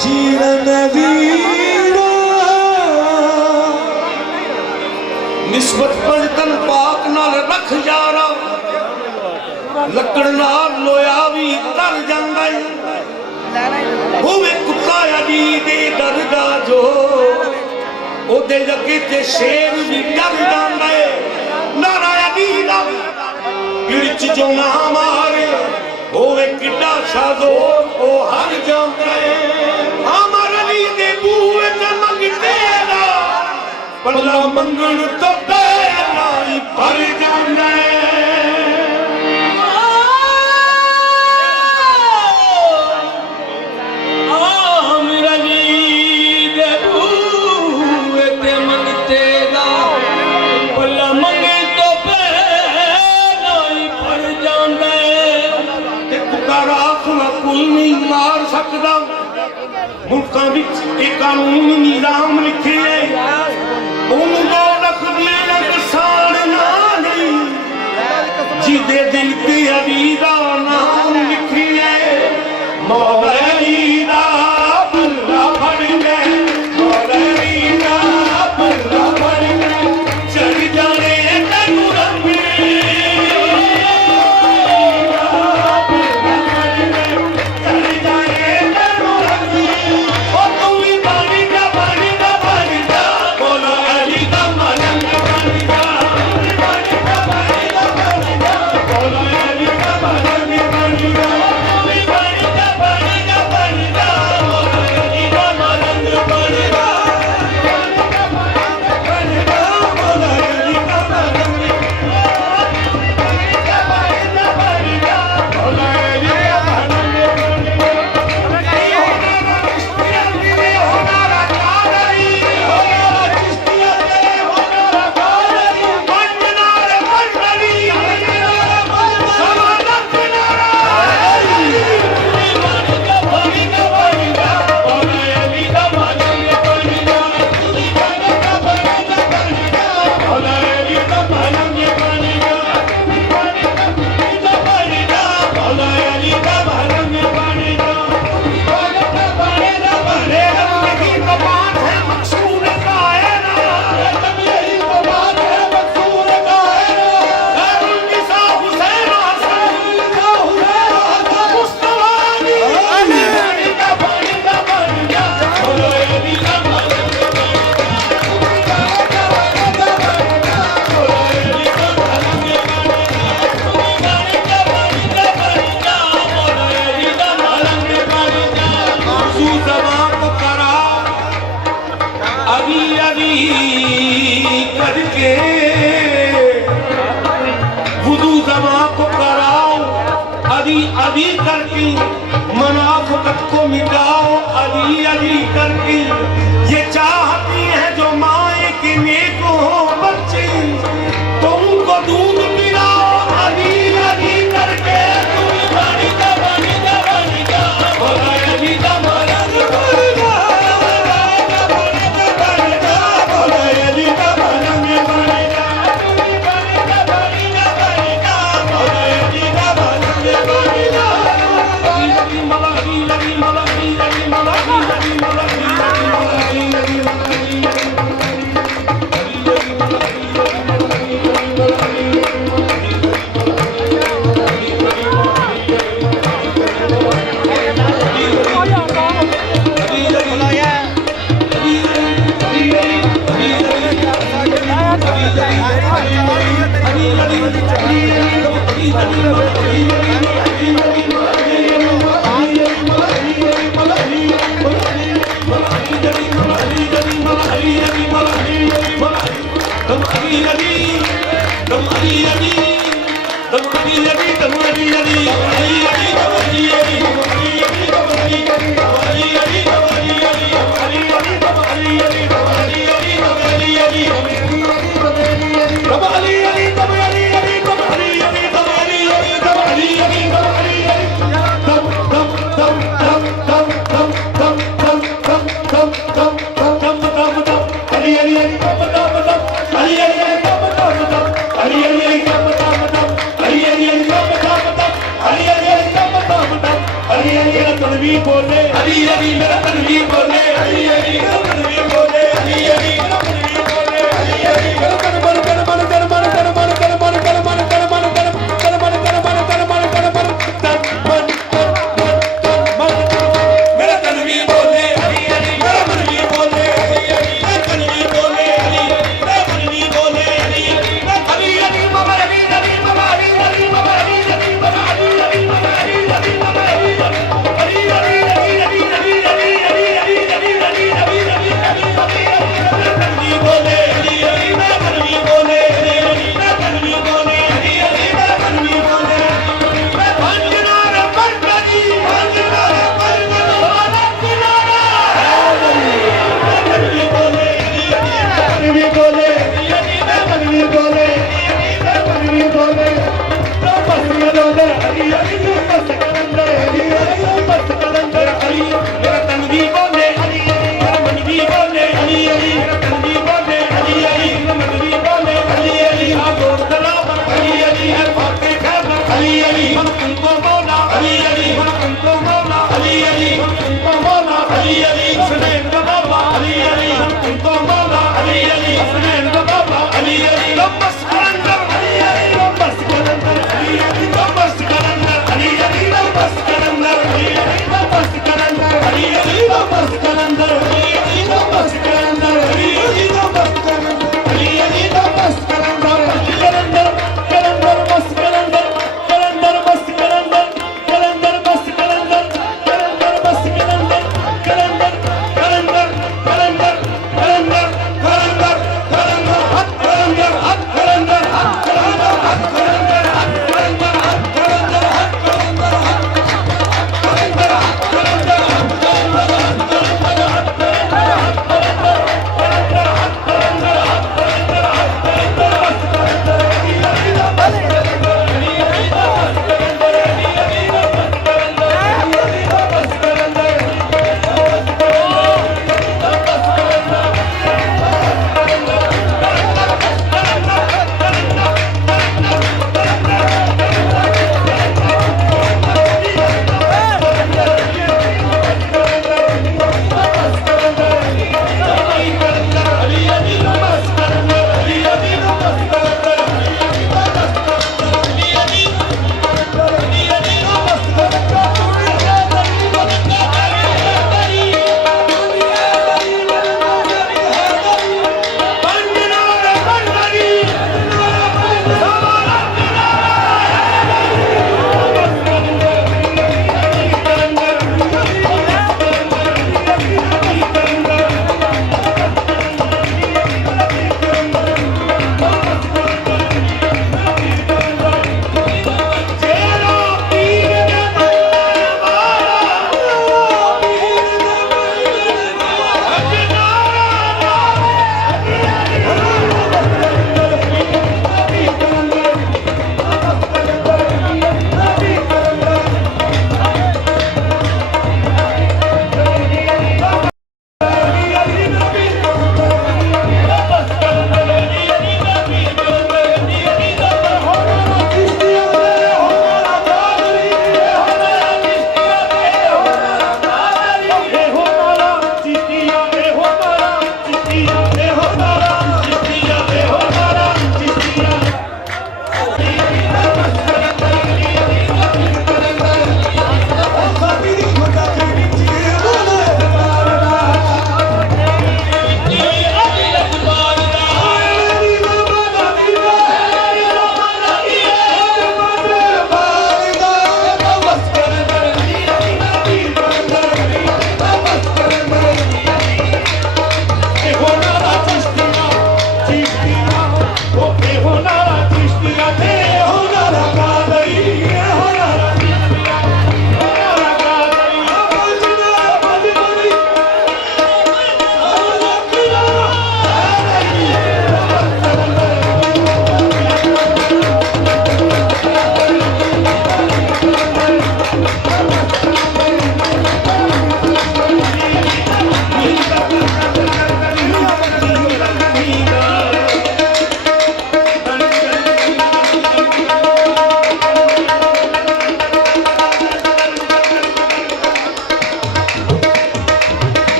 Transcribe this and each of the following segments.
शीर नवीरा निस्बत पंजतन पाक नाल रख यारा लकड़ नाल लोया भी तर जांदा होवे कुत्ता अली दे दरदा जो ओदे जगे ते शेर भी डर जांदा है नारा अली दा गिरच जो ना मारे होवे किड्डा शादो ओ हर जांदा है अमर अली दे बूए ते मंगते दा पल्ला मंगण तो पहला ही भर जांदा है मुल्कां विच एक कानून निजाम लिखे है उन्होंने रखदी नुकसान ना नहीं जिदे दिल ते अली दा नाम लिखी है मौला अली दा बुल्ला फड़ ले मौला अली दा बुल्ला फड़ ले चढ़ जाने तैनू रब अली करके मुनाफिकत को मिटाओ अली अली करके ये चाहती है जो माए के नेक हो बच्चे तो उनको दूध पिलाओ अली अली करके तुम बनी जा बनी जा बनी जा बोला अली का मरद बनी जा बोला अली का मरद बनी जा बनी जा बनी जा बोला अली का मरद बनी जा Ali तनवी बोले हरी हरी मेरा तनवी बोले हरी हरी मेरा तनवी बोले हरी हरी मेरा तनवी बोले हरी हरी मेरा कर मन कर मन कर मन कर मन कर मन कर मन कर मन कर कर मन कर मन कर मन कर मन तन मन कर मन मेरा तनवी बोले हरी हरी मेरा तनवी बोले हरी हरी मेरा तनवी बोले हरी हरी मेरा तनवी बोले हरी हरी हरी हरी बाबा हरी हरी बाबा हरी हरी बाबा हरी हरी बाबा हरी हरी बाबा हरी हरी बाबा हरी हरी हरी हरी हरी हरी हरी हरी हरी हरी हरी हरी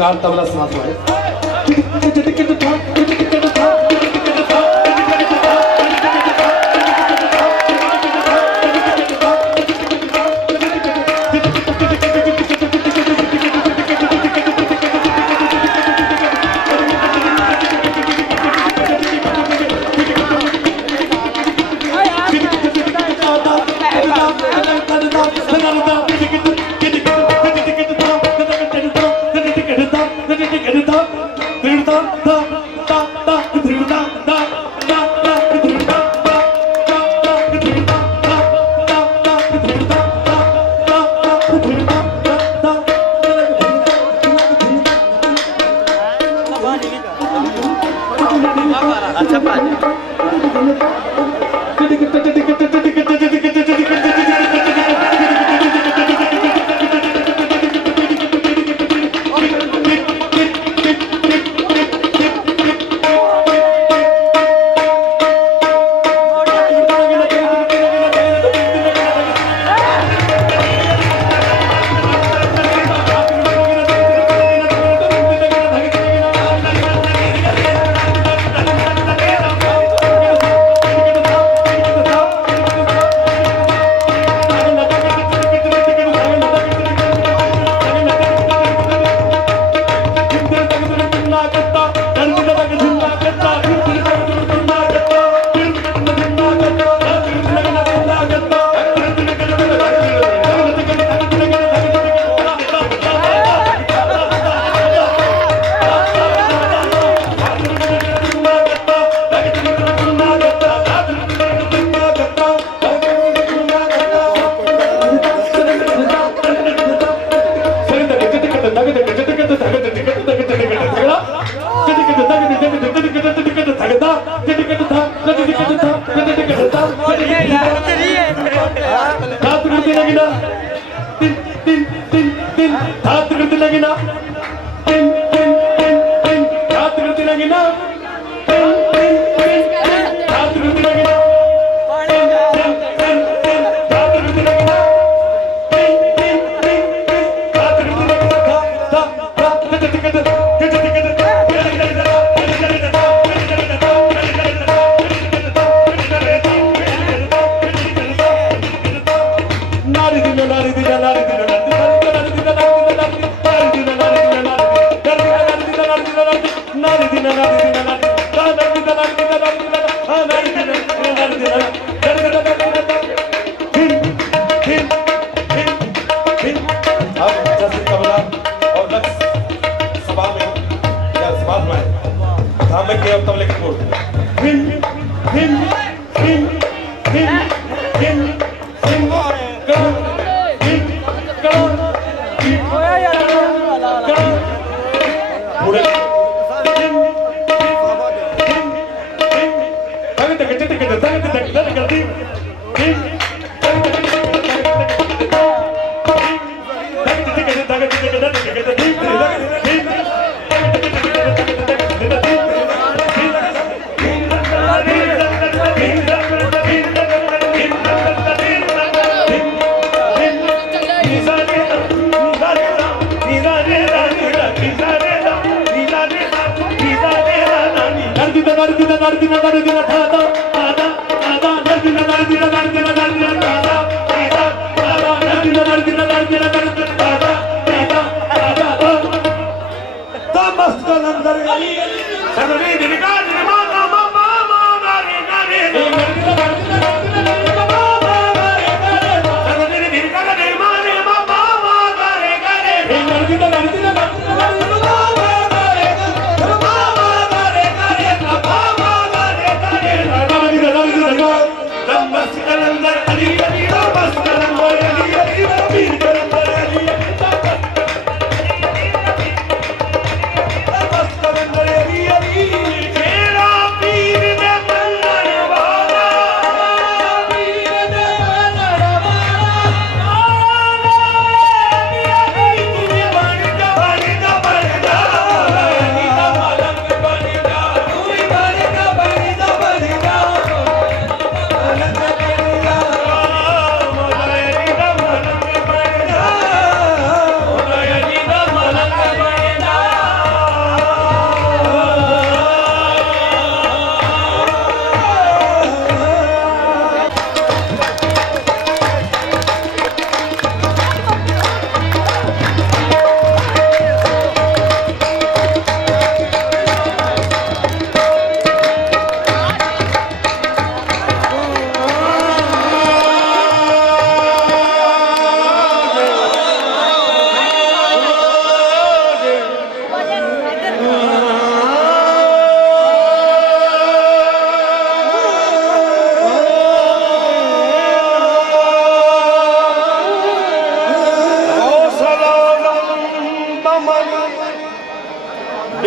काल तबला समाप्त हुआ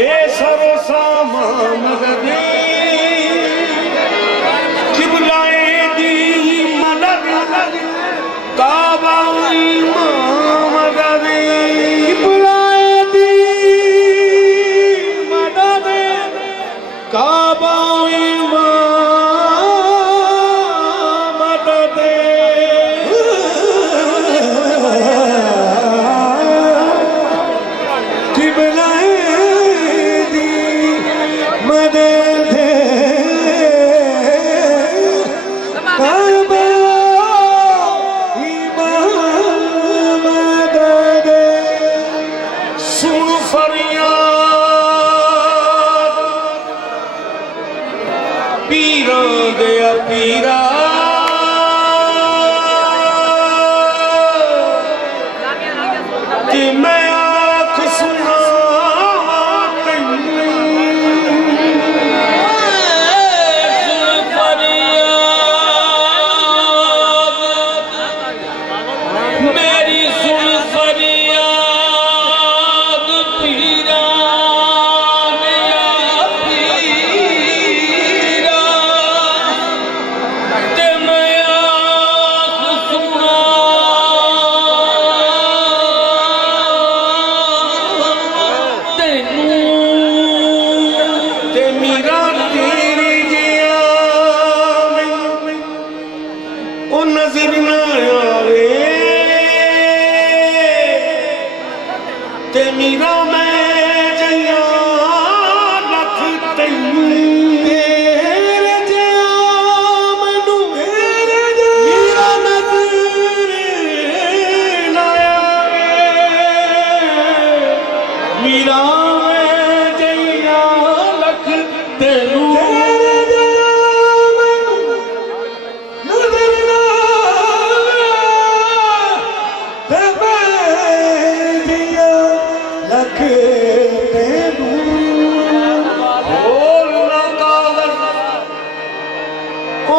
बेसरो सामान दे किबलाए दी मदद काबा इमाम दे किबलाए दी मदद काबा इमाम दे पीरा कि मैं आँख सुना मेरी सुन फरियाद पीरा नजर न आवे ते मीरा मैं जया लख तैनू तेरे जया मैनू मीरा नजर न आवे मीरा मैं जया लख तैनू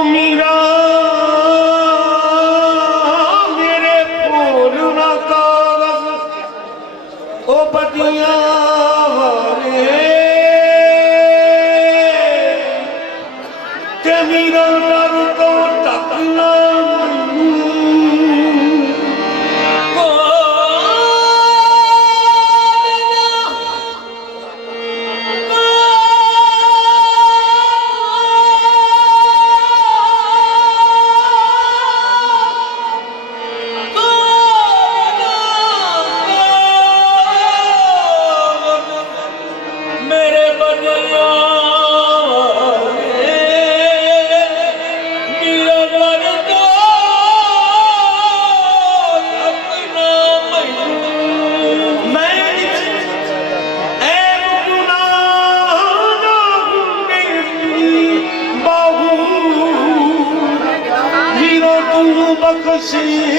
मीरा मेरे फूल ना कागज ओ पतिया वाले ते मीरा डर तो टकना बख्शी